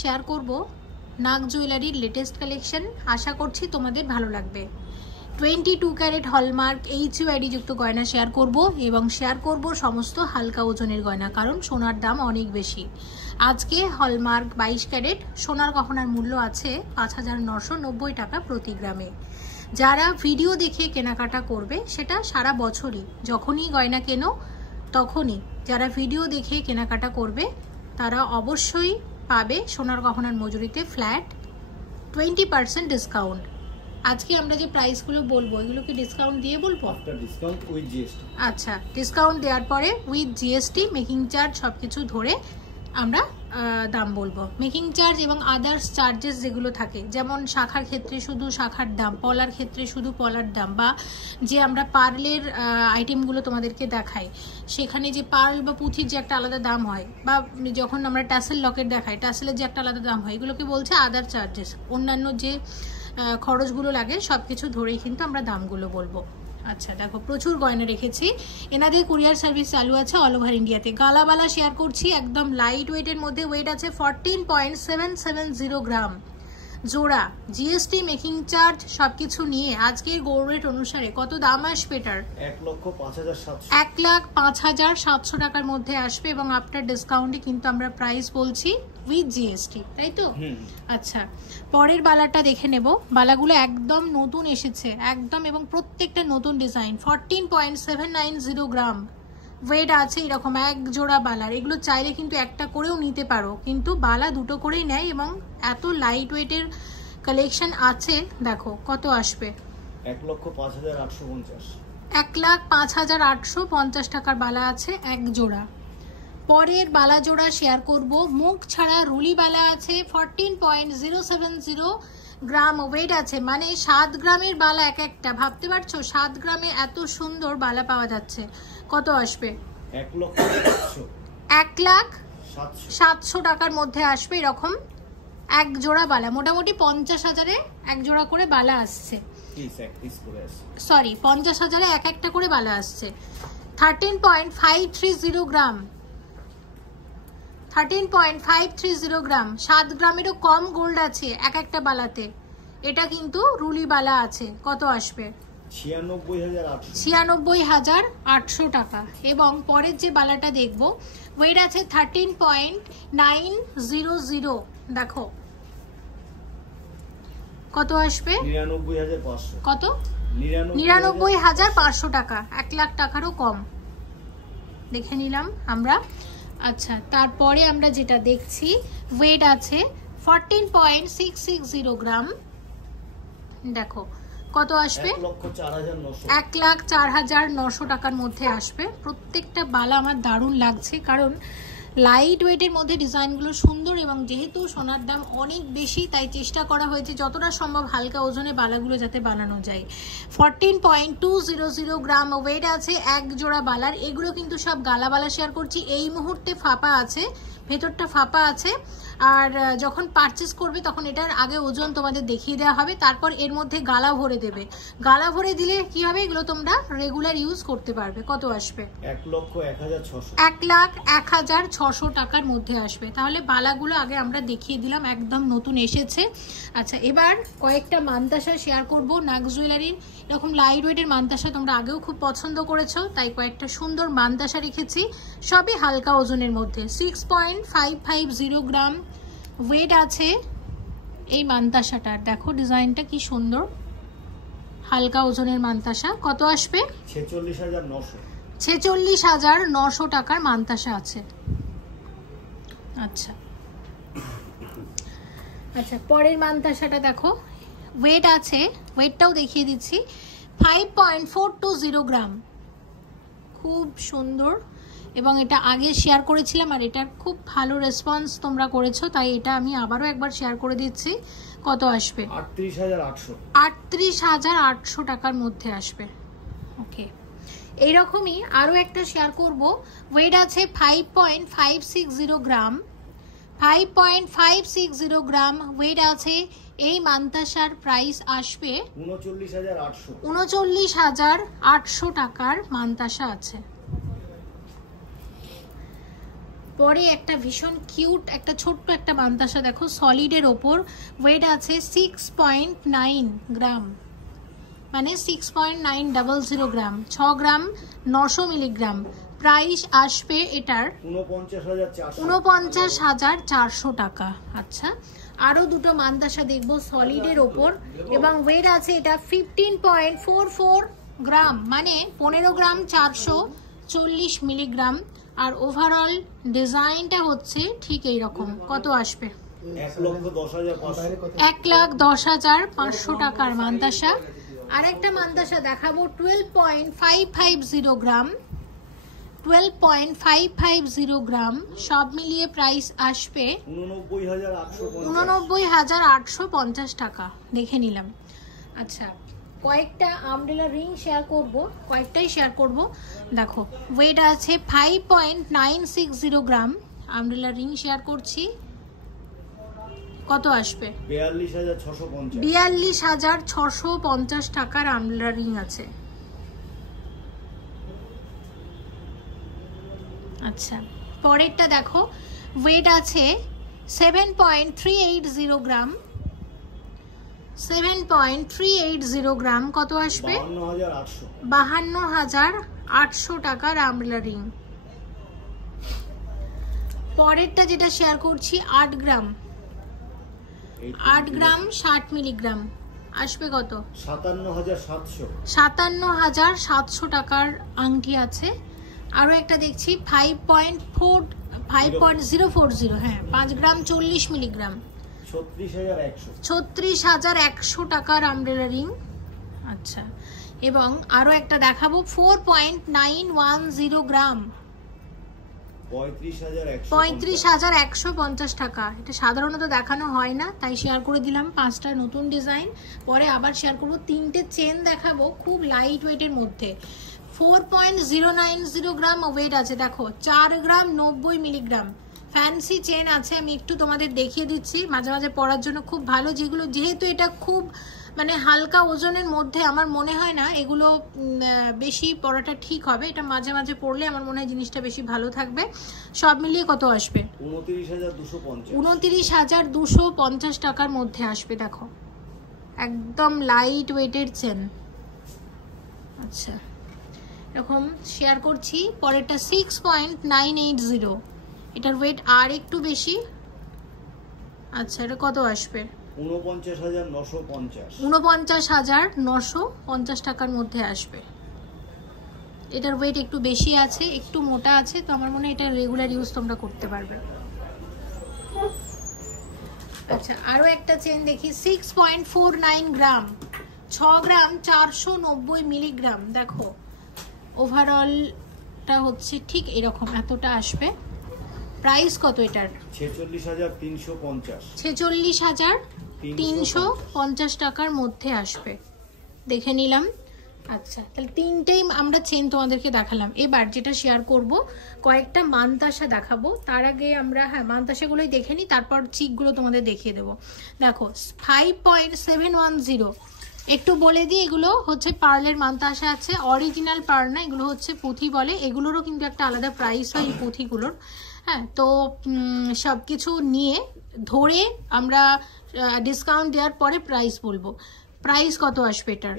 Share করব নাগ জুয়েলারির latest collection. আশা করছি তোমাদের ভালো লাগবে। 22 ক্যারেট হলমার্ক HUID যুক্ত গয়না শেয়ার করব এবং শেয়ার করব সমস্ত হালকা ওজনের গয়না, কারণ সোনার দাম অনেক বেশি। আজকে হলমার্ক 22 ক্যারেট সোনার গহনার মূল্য আছে 5,990 টাকা প্রতি গ্রামে। যারা ভিডিও দেখে কেনাকাটা করবে সেটা সারা বছরই, যখনই গয়না কেনো তখনই যারা ভিডিও দেখে কেনাকাটা করবে তারা অবশ্যই পাবে সোনার গহনার মজুরিতে ফ্ল্যাট 20% ডিসকাউন্ট। আজকে আমরা যে প্রাইসগুলো বলবো এগুলো কি ডিসকাউন্ট দিয়ে বলবো? After discount with GST. আচ্ছা, ডিসকাউন্ট দেওয়ার পরে উইথ জিএসটি মেকিং চার্জ সবকিছু ধরে আমরা দাম বলবো। মেকিং চার্জ এবং আদার্স চার্জেস যেগুলো থাকে, যেমন শাখার ক্ষেত্রে শুধু শাখার দাম, পলার ক্ষেত্রে শুধু পলার দাম, বা যে আমরা পার্লের আইটেমগুলো তোমাদেরকে দেখাই সেখানে যে পার্ল বা পুঁথির যে একটা আলাদা দাম হয়, বা যখন আমরা টাসেল লকেট দেখাই টাসেলের যে একটা আলাদা দাম হয়, এগুলোকে বলছে আদার চার্জেস। অন্যান্য যে খরচগুলো লাগে সব কিছু ধরেই কিন্তু আমরা দামগুলো বলবো। আচ্ছা দেখো, প্রচুর গয়না রেখেছি। এনাদের কুরিয়ার সার্ভিস চালু আছে অল ওভার ইন্ডিয়াতে। গালাবালা শেয়ার করছি, একদম লাইট ওয়েটের মধ্যে, ওয়েট আছে 14.770 গ্রাম জোড়া। জিএসটি মেকিং চার্জ সবকিছু নিয়ে আজকের গোল্ড রেট অনুসারে কত দাম আসবে এটার? 1,05,700 টাকার মধ্যে আসবে এবং আফটার ডিসকাউন্টে কিন্তু আমরা প্রাইস বলছি উইথ জিএসটি, তাই তো? আচ্ছা, পরের বালাটা দেখে নেব। বালাগুলো একদম নতুন এসেছে একদম, এবং প্রত্যেকটা নতুন ডিজাইন। 14.790 গ্রাম ওয়েট আছে এরকম এক জোড়া বালার। এগুলো চাইলে কিন্তু একটা করেও নিতে পারো, কিন্তু বালা দুটো করেই নেয় এবং এত লাইট ওয়েটের কালেকশন আছে। দেখো কত আসবে? 1,05,850। 1,05,850 টাকার বালা আছে এক জোড়া। পরের বালা জোড়া শেয়ার করব, মুখ ছাড়া রুলি বালা আছে 14.070 গ্রাম ওয়েট আছে, মানে 7 গ্রামের বালা এক একটা। ভাবতে পারছো 7 গ্রামে এত সুন্দর বালা পাওয়া যাচ্ছে। কত আসবে? 1,07,000 টাকার মধ্যে আসবে এরকম এক জোড়া বালা। মোটামুটি 50,000-এ এক জোড়া করে বালা আসছে, সরি 50,000-এ এক একটা করে বালা আসছে। 13.530 গ্রাম 13.530 গ্রাম 7 গ্রামেরও কম গোল্ড আছে এক একটা বালাতে। এটা কিন্তু রুলি বালা আছে। কত আসবে? 96,800 টাকা। এবং পরের যে বালাটা দেখবো ওয়েট আছে 13.900। দেখো কত আসবে? 99,500। কত? 99,500 টাকা, 1 লাখ টাকারও কম। দেখে নিলাম আমরা। আচ্ছা, তারপরে আমরা যেটা দেখছি ওয়েট আছে 14.660 গ্রাম। দেখো কত আসবে? 1,04,900 টাকার মধ্যে আসবে। প্রত্যেকটা বালা আমার দারুণ লাগছে, কারণ লাইট ওয়েটের মধ্যে ডিজাইনগুলো সুন্দর, এবং যেহেতু সোনার দাম অনেক বেশি তাই চেষ্টা করা হয়েছে যতটা সম্ভব হালকা ওজনে বালাগুলো যাতে বানানো যায়। 14.200 গ্রাম ওয়েট আছে এক জোড়া বালার। এগুলো কিন্তু সব গালা বালা শেয়ার করছি। এই মুহূর্তে ফাঁপা আছে, ভেতরটা ফাঁপা আছে। আর যখন পারচেস করবে তখন এটার আগে ওজন তোমাদের দেখিয়ে দেওয়া হবে, তারপর এর মধ্যে গালা ভরে দেবে। গালা ভরে দিলে কি হবে, এগুলো তোমরা রেগুলার ইউজ করতে পারবে। কত আসবে? 1,01,600 টাকার মধ্যে আসবে। তাহলে বালাগুলো আগে আমরা দেখিয়ে দিলাম, একদম নতুন এসেছে। আচ্ছা, এবার কয়েকটা মানতাসা শেয়ার করব নাগ জুয়েলারির। এরকম লাইট ওয়েটের মানতাসা তোমরা আগেও খুব পছন্দ করেছো, তাই কয়েকটা সুন্দর মানতাসা রেখেছি, সবই হালকা ওজনের মধ্যে। 6.550 গ্রাম ওয়েট আছে এই মানতাসাটার। দেখো ডিজাইনটা কি সুন্দর, হালকা ওজনের মানতাসা। কত আসবে? 46,900 টাকার মানতাসা আছে। আচ্ছা আচ্ছা, পরের মানতাসাটা দেখো ওয়েট আছে, ওয়েটটাও দেখিয়ে দিচ্ছি, 5.420 গ্রাম। খুব সুন্দর, এবং এটা আগে শেয়ার করেছিলাম আর এটার খুব ভালো রেসপন্স তোমরা করেছো, তাই এটা আমি আবারও একবার শেয়ার করে দিচ্ছি। কত আসবে? 38,800 টাকার মধ্যে আসবে। ওকে, এইরকমই আরও একটা শেয়ার করব। ওয়েট আছে 5.560 গ্রাম। 5.560 গ্রাম ওয়েট আছে এই মানতাসার। প্রাইস আসবে 39,800 টাকার মানতাসা আছে। পরে একটা ভীষণ কিউট একটা ছোট্ট একটা মান্তাসা দেখো, সলিডের ওপর, ওয়েট আছে 6.9 গ্রাম, মানে 6.900 গ্রাম, 6 গ্রাম 900 মিলিগ্রাম। প্রাইস আসবে এটার 49,400 টাকা। আচ্ছা, আরও দুটো মান্তাসা দেখবো সলিডের ওপর, এবং ওয়েট আছে এটা 15.44 গ্রাম, মানে 15 গ্রাম 440 মিলিগ্রাম। আর ওভারঅল ডিজাইনটা হচ্ছে ঠিক এইরকম। কত আসবে? 1,10,500 টাকার মান্তাসা। আরেকটা মান্তাসা দেখাবো 12.550 গ্রাম, 12.550 গ্রাম, সব মিলিয়ে প্রাইস আসবে 89,850 টাকা। দেখে নিলাম। আচ্ছা, কয়েকটা আমব্রেলা রিং শেয়ার করব, কয়েকটাই শেয়ার করব। দেখো, ওয়েট আছে 5.960 গ্রাম, আমব্রেলা রিং শেয়ার করছি। কত আসবে? 42,650 টাকার আমব্রেলা রিং আছে। আচ্ছা, পরেরটা দেখো, ওয়েট আছে 7.380 গ্রাম, 7.380 গ্রাম। কত আসবে? 52,800 টাকার আমব্রেলা রিং। পরেরটা যেটা শেয়ার করছি 8 গ্রাম, 8 গ্রাম 60 মিলিগ্রাম, আসবে কত? 57,700 টাকার আংটি আছে। আরও একটা দেখছি 5.040, হ্যাঁ, 5 গ্রাম 40 মিলিগ্রাম, 36,100 টাকার আমব্রেলা রিং। আচ্ছা, এবং আরও একটা দেখাবো 4.910 গ্রাম, 35,150 টাকা। এটা সাধারণত দেখানো হয় না, তাই শেয়ার করে দিলাম। 5টা নতুন ডিজাইন, পরে আবার শেয়ার করবো। 3টে চেন দেখাবো খুব লাইট ওয়েটের মধ্যে। 4.090 গ্রাম ওয়েট আছে। দেখো, 4 গ্রাম 90 মিলিগ্রাম, ফ্যান্সি চেন আছে। আমি একটু তোমাদের দেখিয়ে দিচ্ছি, মাঝে মাঝে পরার জন্য খুব ভালো। যেগুলো যেহেতু এটা খুব মানে হালকা ওজনের মধ্যে, আমার মনে হয় না এগুলো বেশি পরাটা ঠিক হবে। এটা মাঝে মাঝে পরলে আমার মনে হয় জিনিসটা বেশি ভালো থাকবে। সব মিলিয়ে কত আসবে? 29,250 টাকার মধ্যে আসবে। দেখো, একদম লাইট ওয়েটের চেন। আচ্ছা, এরকম শেয়ার করছি। পরেরটা 6.980, এটার ওয়েট আর একটু বেশি। আচ্ছা, এটা কত আসবে? 49,950 টাকার মধ্যে আসবে। এটার ওয়েট একটু বেশি আছে, একটু মোটা আছে, তো আমার মনে হয় এটা রেগুলার ইউজ তোমরা করতে পারবে। আচ্ছা, আরও একটা চেন দেখি 6.49 গ্রাম, 6 গ্রাম 490 মিলিগ্রাম। দেখো, ওভারঅলটা হচ্ছে ঠিক এরকম, এতটা আসবে। প্রাইস কত এটার? 46,350 টাকার মধ্যে আসবে। দেখে নিলাম। আচ্ছা, তাহলে 3টেই আমরা চেন তোমাদেরকে দেখালাম। এবার যেটা শেয়ার করব, কয়েকটা মান্তাসা দেখাবো। তার আগে আমরা মান্তাসাগুলোই দেখে নিই, তারপর চিকগুলো তোমাদের দেখিয়ে দেবো। দেখো, 5.710, একটু বলে দিই, এগুলো হচ্ছে পার্লের মান্তাসা আছে, অরিজিনাল পার্ল না, এগুলো হচ্ছে পুঁথি বলে। এগুলোরও কিন্তু একটা আলাদা প্রাইস হয় এই পুঁথিগুলোর। হ্যাঁ, তো সব কিছু নিয়ে ধরে আমরা ডিসকাউন্ট দেওয়ার পরে প্রাইস বলবো। প্রাইস কত আসবে এটার?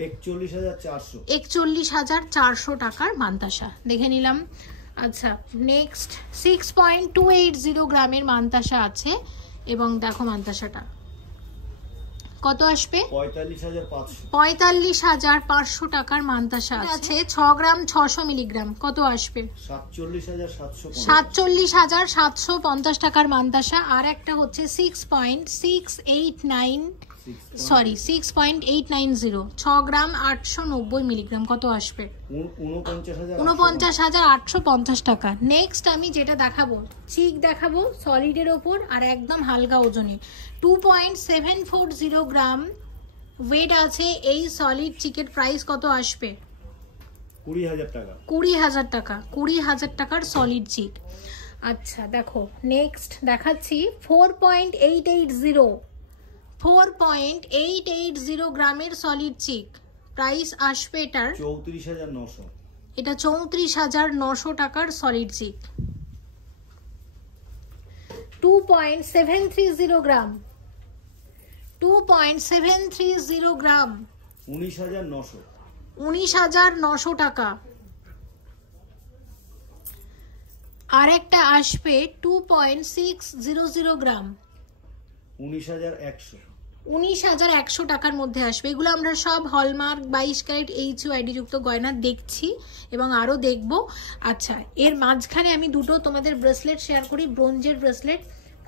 41,400 টাকার মান্তাসা। দেখে নিলাম। আচ্ছা, নেক্সট 6.280 গ্রামের মান্তাসা আছে, এবং দেখো মান্তাসাটা কত আসবে? 45,500 টাকার মান্তাসা আছে। 6 গ্রাম 600 মিলিগ্রাম, কত আসবে? 47,750 টাকার মান্তাসা। আর একটা হচ্ছে 6.890, 6 গ্রাম 890 মিলিগ্রাম, কত আসবে? 49,850 টাকা। নেক্সট আমি যেটা দেখাবো, চিক দেখাবো সলিডের ওপর আর একদম হালকা ওজনে। 2.740 গ্রাম ওয়েট আছে এই সলিড চিকের। প্রাইস কত আসবে? 20,000 টাকা। 20,000 টাকা, 20,000 টাকার সলিড চিক। আচ্ছা, দেখো নেক্সট দেখাচ্ছি 4.880 গ্রামের সলিড চিক। প্রাইস আসবে এটার 34,900। এটা 34,900 টাকার সলিড চিক। 2.730 গ্রাম, 2.730 গ্রাম, 19,900, 19,900 টাকা। আর একটা আসবে 2.600 গ্রাম, 19,100, 19,100 টাকার মধ্যে আসবে। এগুলো আমরা সব হলমার্ক 22 ক্যারেট HUID যুক্ত গয়না দেখছি এবং আরও দেখব। আচ্ছা, এর মাঝখানে আমি দুটো তোমাদের ব্রেসলেট শেয়ার করি, ব্রোঞ্জের ব্রেসলেট।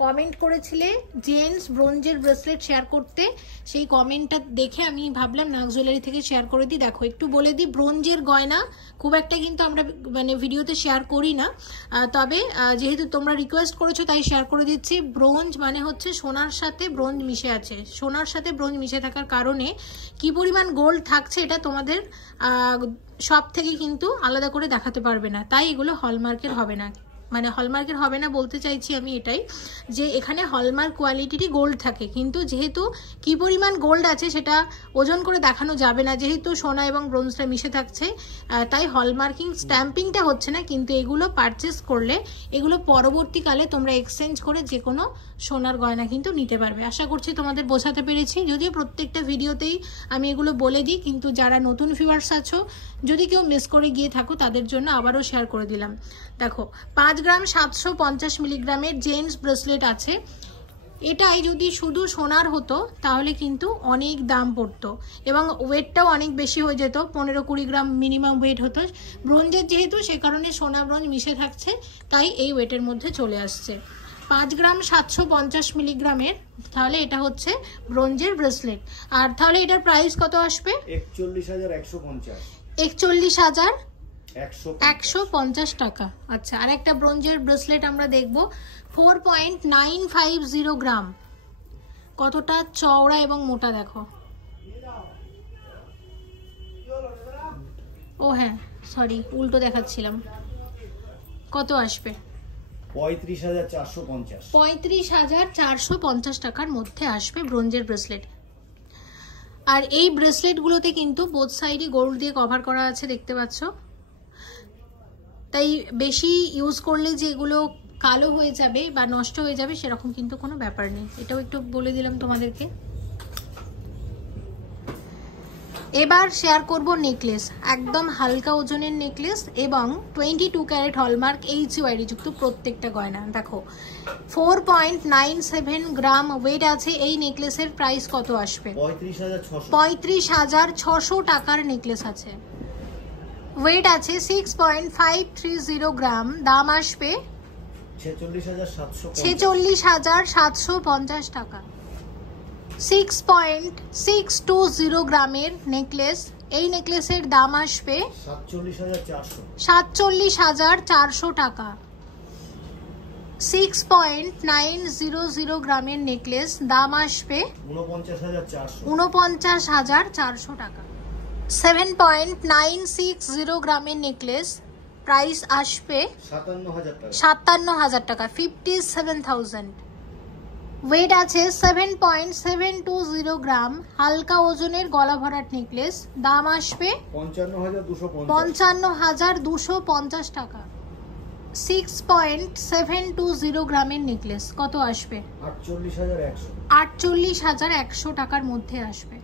কমেন্ট করেছিলে জেন্টস ব্রোঞ্জের ব্রেসলেট শেয়ার করতে, সেই কমেন্টটা দেখে আমি ভাবলাম নাক্স জুয়েলারি থেকে শেয়ার করে দিই। দেখো একটু বলে দিই, ব্রোঞ্জের গয়না খুব একটা কিন্তু আমরা মানে ভিডিওতে শেয়ার করি না, তবে যেহেতু তোমরা রিকোয়েস্ট করেছো তাই শেয়ার করে দিচ্ছি। ব্রোঞ্জ মানে হচ্ছে সোনার সাথে ব্রোঞ্জ মিশে আছে, সোনার সাথে ব্রোঞ্জ মিশে থাকার কারণে কি পরিমাণ গোল্ড থাকছে এটা তোমাদের সব থেকে কিন্তু আলাদা করে দেখাতে পারবে না, তাই এগুলো হলমার্কের হবে না। মানে হলমার্কের হবে না বলতে চাইছি আমি এটাই, যে এখানে হলমার্ক কোয়ালিটিরই গোল্ড থাকে, কিন্তু যেহেতু কি পরিমাণ গোল্ড আছে সেটা ওজন করে দেখানো যাবে না, যেহেতু সোনা এবং ব্রোঞ্জটা মিশে থাকছে, তাই হলমার্কিং স্ট্যাম্পিংটা হচ্ছে না। কিন্তু এগুলো পারচেস করলে এগুলো পরবর্তীকালে তোমরা এক্সচেঞ্জ করে যে কোনো সোনার গয়না কিন্তু নিতে পারবে। আশা করছি তোমাদের বোঝাতে পেরেছি, যদিও প্রত্যেকটা ভিডিওতেই আমি এগুলো বলে দিই, কিন্তু যারা নতুন ভিউয়ার্স আছো যদি কেউ মিস করে গিয়ে থাকো তাদের জন্য আবারও শেয়ার করে দিলাম। দেখো 5 গ্রাম 750 মিলিগ্রামের জেন্টস ব্রেসলেট আছে। এটাই যদি শুধু সোনার হতো তাহলে কিন্তু অনেক দাম পড়তো এবং ওয়েটটাও অনেক বেশি হয়ে যেত, 15-20 গ্রাম মিনিমাম ওয়েট হতো। ব্রোঞ্জের যেহেতু সে কারণে সোনা ব্রোঞ্জ মিশে থাকছে, তাই এই ওয়েটের মধ্যে চলে আসছে। 5 গ্রাম 750 মিলিগ্রামের, তাহলে এটা হচ্ছে ব্রোঞ্জের ব্রেসলেট। আর তাহলে এটার প্রাইস কত আসবে? 41,150, 41,150 টাকা। আচ্ছা, আর একটা ব্রোঞ্জের ব্রেসলেট আমরা দেখব, 4.950 গ্রাম। কতটা চওড়া এবং মোটা দেখো। ও হ্যাঁ, সরি উল্টো দেখাচ্ছিলাম। কত আসবে? 35,450, 35,450 টাকার মধ্যে আসবে ব্রোঞ্জের ব্রেসলেট। আর এই ব্রেসলেটগুলোতে কিন্তু বোথ সাইডই গোল্ড দিয়ে কভার করা আছে, দেখতে পাচ্ছ। তাই বেশি ইউজ করলে যে এগুলো কালো হয়ে যাবে বা নষ্ট হয়ে যাবে সেরকম কিন্তু কোনো ব্যাপার নেই, এটাও একটু বলে দিলাম তোমাদেরকে। এবার শেয়ার করব নেকলেস, একদম হালকা ওজনের নেকলেস এবং 22 ক্যারেট হলমার্ক HUID যুক্ত প্রত্যেকটা গয়না। দেখো 4.97 গ্রাম ওয়েট আছে এই নেকলেসের। প্রাইস কত আসবে? 35,600 টাকার নেকলেস আছে। ওয়েট আছে 6.530 গ্রাম, দাম আসবে 46,750 টাকা। 6.620 গ্রামের নেকলেস, এই নেকলেসের দাম আসবে 47,400 টাকা। 6.900 গ্রামের নেকলেস, দাম আসবে 49,400 টাকা। 7.960 গ্রামের নেকলেস, প্রাইস আসবে 57,000 টাকা, 57,000। ওয়েট আছে 7.720 গ্রাম, হালকা ওজনের গলা ভরাট নেকলেস, দাম আসবে 55,250 টাকা। 6.720 গ্রামের নেকলেস কত আসবে? 48,100 টাকার মধ্যে আসবে।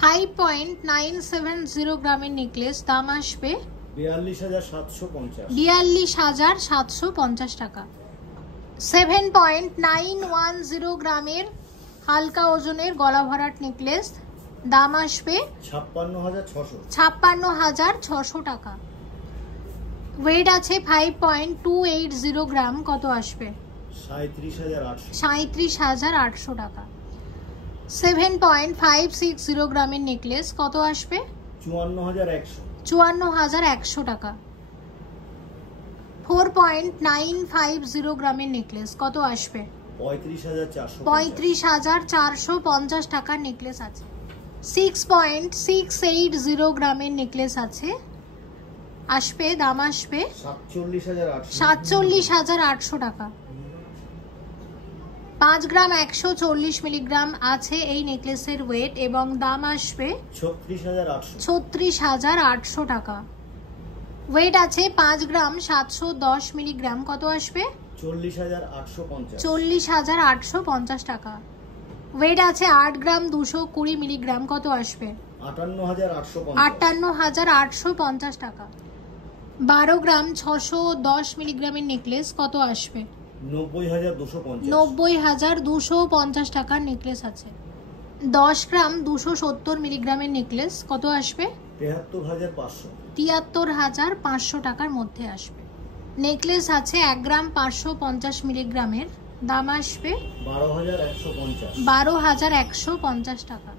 5.970 গ্রামের নেকলেস, দাম আসবে 42,750 টাকা। 7.910 গ্রামের হালকা ওজনের গলা ভরাট নেকলেস, দাম আসবে 56,600 টাকা। ওয়েট আছে 5.280 গ্রাম, কত আসবে? 37,800 টাকা। 7.560 গ্রামের নেকলেস কত আসবে? 54,100 টাকা। 4.950 গ্রামের নেকলেস কত আসবে? 35,450 টাকার নেকলেস আছে। 6.680 গ্রামের নেকলেস আছে, আসবে দাম আসবে 47,800 টাকা। 5 গ্রাম 140 মিলিগ্রাম আছে এই নেকলেসের ওয়েট এবং দাম আসবে 36,800 টাকা। ওয়েট আছে 5 গ্রাম 710 মিলিগ্রাম, কত আসবে? 40,850 40,850 টাকা। ওয়েট আছে 8 গ্রাম 220 মিলিগ্রাম, কত আসবে? 58,850 টাকা। 12 গ্রাম 610 মিলিগ্রামের নেকলেস, কত আসবে? 90,250 টাকার নেকলেস আছে। 10 গ্রাম 270 মিলিগ্রামের নেকলেস, কত আসবে? 73,500 টাকার মধ্যে আসবে। নেকলেস আছে 1 গ্রাম 550 মিলিগ্রামের, দাম আসবে 12,150 টাকা।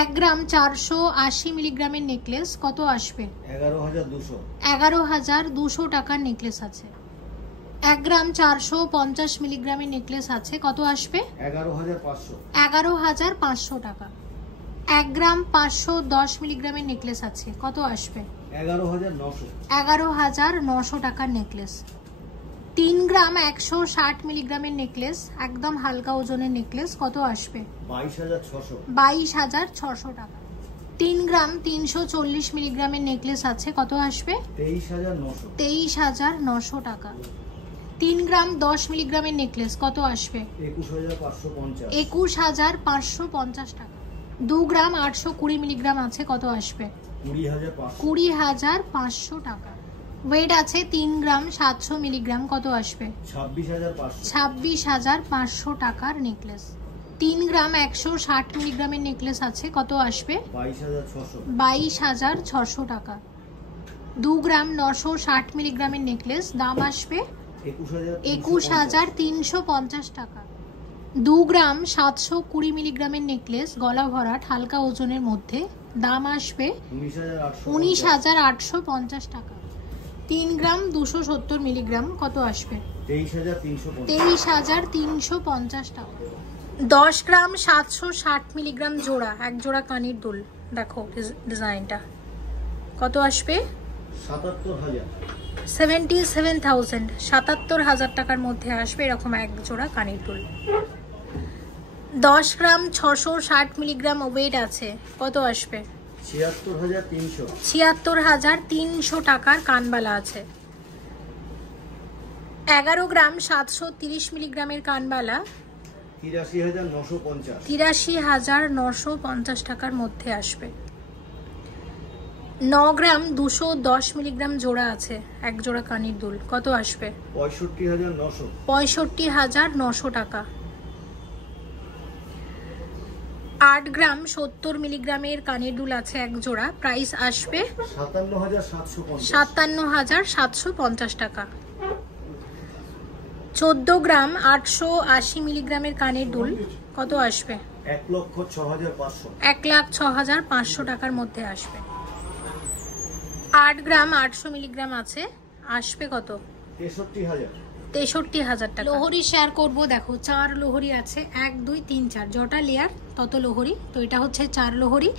1 গ্রাম 480 মিলিগ্রামের নেকলেস, কত আসবে? 11,200 টাকার নেকলেস আছে। 1 গ্রাম 450 মিলিগ্রামের নেকলেস আছে, কত আসবে? 11,500 টাকা। 1 গ্রাম 510 মিলিগ্রামের নেকলেস আছে, কত আসবে? 11,900 টাকার নেকলেস। 3 গ্রাম 160 মিলিগ্রামের নেকলেস, একদম হালকা ওজনের নেকলেস, কত আসবে? 22,600 টাকা। 3 গ্রাম 340 মিলিগ্রামের নেকলেস আছে, কত আসবে? 23,900 টাকা। 3 গ্রাম 10 মিলিগ্রামের নেকলেস, কত আসবে? 21,550 টাকা। 2 গ্রাম 820 মিলিগ্রাম আছে, কত আসবে? 20,500 টাকা। ওয়েট আছে 3 গ্রাম 700 মিলিগ্রাম, কত আসবে? 26,500 টাকার নেকলেস। 3 গ্রাম 160 মিলিগ্রামের নেকলেস আছে, কত আসবে? 22,600 টাকা। 2 গ্রাম 960 মিলিগ্রামের নেকলেস, দাম আসবে 21,350 টাকা। 2 গ্রাম 720 মিলিগ্রামের নেকলেস, গলা ভরাট, হালকা ওজনের মধ্যে, দাম আসবে 19,850 টাকা। 3 গ্রাম 270 মিলিগ্রাম, কত আসবে? 23,350 টাকা। 10 গ্রাম 760 মিলিগ্রাম জোড়া, এক জোড়া কানের দুল, দেখো ডিজাইনটা, কত আসবে? 77,000 টাকার মধ্যে আসবে এরকম এক জোড়া কানের দুল। 10 গ্রাম 660 মিলিগ্রাম ওয়েট আছে, কত আসবে? 76,300 টাকার কানবালা আছে। 11 গ্রাম 730 মিলিগ্রামের কানবালা, 83,950 টাকার মধ্যে আসবে। 9 গ্রাম 210 মিলিগ্রাম জোড়া আছে, এক জোড়া কানের দুল, কত আসবে? 65,900 টাকা। 8 গ্রাম 70 মিলিগ্রামের কানের দুল আছে এক জোড়া, প্রাইস আসবে 57,750 টাকা। 14 গ্রাম 880 মিলিগ্রামের কানের দুল, কত আসবে? 1,06,500 টাকার মধ্যে আসবে। 8 গ্রাম 800 মিলিগ্রাম আছে, আসবে কত? 63,000 টাকা। লোহরি শেয়ার করব, দেখো 4 লোহরি আছে, 1 2 3 4, যটা লেয়ার তত লোহরি। তো এটা হচ্ছে 4 লোহরি।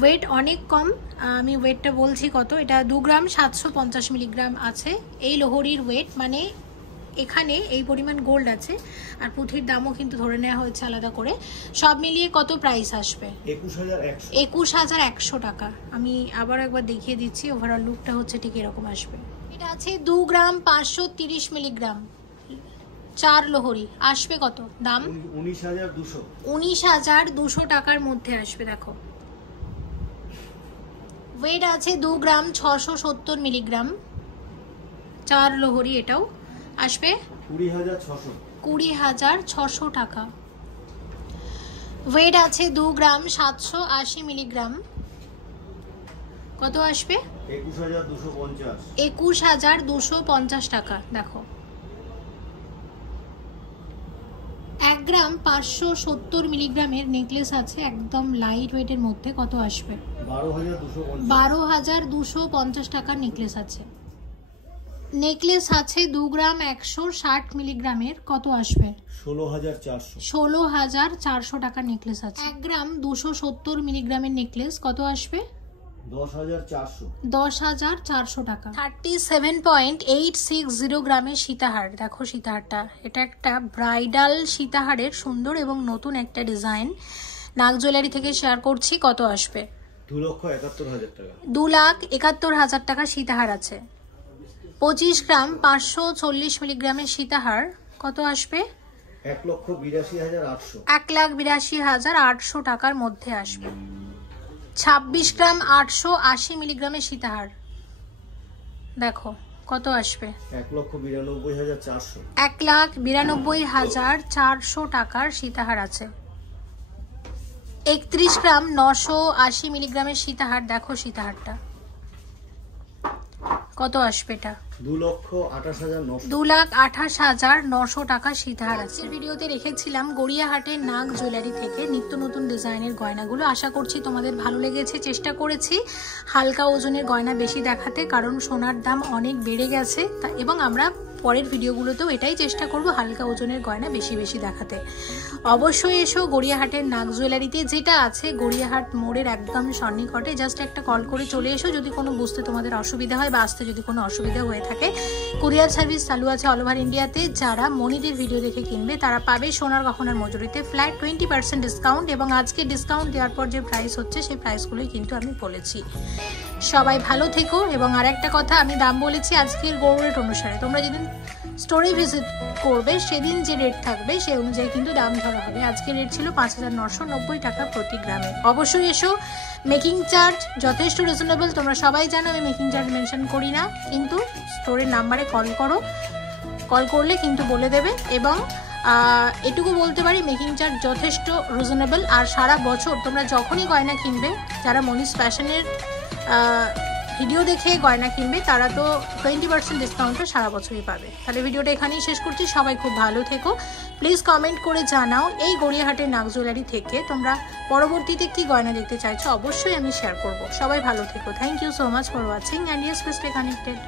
ওয়েট অনেক কম, আমি ওয়েটটা বলছি কত। এটা 2 গ্রাম 750 মিলিগ্রাম আছে এই লোহরির ওয়েট, মানে এখানে এই পরিমাণ গোল্ড আছে। আর পুঁথির দামও কিন্তু ধরে নেওয়া হয়েছে আলাদা করে। সব মিলিয়ে কত প্রাইস আসবে? 21,100 টাকা। আমি আবার একবার দেখিয়ে দিচ্ছি, ওভারঅল লুকটা হচ্ছে ঠিক এরকম আসবে। এটা আছে 2 গ্রাম 530 মিলিগ্রাম, 4 লোহরি, আসবে কত দাম? 19,200 টাকার মধ্যে আসবে। দেখো ওয়েট আছে 2 গ্রাম 670 মিলিগ্রাম, 4 লোহরি, এটাও আসবে 20,600 টাকা। ওয়েট আছে 2 গ্রাম 780 মিলিগ্রাম, কত আসবে? 21,250 টাকা। দেখো 1 গ্রাম 570 মিলিগ্রামের নেকলেস আছে একদম লাইট ওয়েটের মধ্যে, কত আসবে? 12,250 টাকার নেকলেস আছে। নেকলেস আছে 2 গ্রাম 160 মিলিগ্রামের, কত আসবে? 16,400 টাকার নেকলেস আছে। 1 গ্রাম 270 মিলিগ্রামের নেকলেস, কত আসবে? 10,400 টাকা। 37.860 গ্রামের সীতাহার, দেখো সীতাহারটা, এটা একটা ব্রাইডাল সীতাহারের সুন্দর এবং নতুন একটা ডিজাইন। নাগ জুয়েলারি থেকে শেয়ার করছি, কত আসবে? 2,71,000 টাকা। 2,71,000 টাকা সীতাহার আছে। 25 গ্রাম 540 মিলিগ্রামের সীতাহার কত আসবে? 1,82,800। 1,82,800 টাকার মধ্যে আসবে। 26 গ্রাম 880 মিলিগ্রামের সীতাহার দেখো কত আসবে? 1,92,400। 1,92,400 টাকার সীতাহার আছে। 31 গ্রাম 980 মিলিগ্রামের সীতাহার দেখো, সীতাহারটা কত আসবে? এটা 2,28,900। 2,28,900 টাকা সীতাহার আছে। ভিডিওতে রেখেছিলাম গড়িয়াহাটের নাগ জুয়েলারি থেকে নিত্য নতুন ডিজাইনের গয়নাগুলো। আশা করছি তোমাদের ভালো লেগেছে। চেষ্টা করেছি হালকা ওজনের গয়না বেশি দেখাতে, কারণ সোনার দাম অনেক বেড়ে গেছে, এবং আমরা পরের ভিডিওগুলোতেও এটাই চেষ্টা করব হালকা ওজনের গয়না বেশি বেশি দেখাতে। অবশ্যই এসো গড়িয়াহাটের নাগ জুয়েলারিতে, যেটা আছে গড়িয়াহাট মোড়ের একদম সন্নিকটে। জাস্ট একটা কল করে চলে এসো। যদি কোনো বুঝতে তোমাদের অসুবিধা হয় বা আসতে যদি কোনো অসুবিধা হয়ে থাকে, কুরিয়ার সার্ভিস চালু আছে অল ওভার ইন্ডিয়াতে। যারা মনিদের ভিডিও দেখে কিনবে তারা পাবে সোনার গহনার মজুরিতে ফ্ল্যাট 20% ডিসকাউন্ট, এবং আজকে ডিসকাউন্ট দেওয়ার পর যে প্রাইস হচ্ছে সেই প্রাইসগুলোই কিন্তু আমি বলেছি। সবাই ভালো থেকো। এবং আর একটা কথা, আমি দাম বলেছি আজকের গোল্ড রেট অনুসারে। তোমরা যেদিন স্টোরে ভিজিট করবে সেদিন যে রেট থাকবে সেই অনুযায়ী কিন্তু দাম ধরা হবে। আজকের রেট ছিল 5,990 টাকা প্রতি গ্রামে। অবশ্যই এসো। মেকিং চার্জ যথেষ্ট রিজনেবল, তোমরা সবাই জানো আমি মেকিং চার্জ মেনশন করি না, কিন্তু স্টোরের নাম্বারে কল করো, কল করলে কিন্তু বলে দেবে। এবং এটুকু বলতে পারি মেকিং চার্জ যথেষ্ট রিজনেবল। আর সারা বছর তোমরা যখনই গয়না কিনবে, যারা মনিস ফ্যাশনের ভিডিও দেখে গয়না কিনবে তারা তো 20% ডিসকাউন্টটা সারা বছরই পাবে। তাহলে ভিডিওটা এখানেই শেষ করছি। সবাই খুব ভালো থেকো। প্লিজ কমেন্ট করে জানাও এই গড়িয়াহাটের নাগ জুয়েলারি থেকে তোমরা পরবর্তীতে কি গয়না দেখতে চাইছো, অবশ্যই আমি শেয়ার করব। সবাই ভালো থেকো। Thank you so much for watching and yes, please stay connected.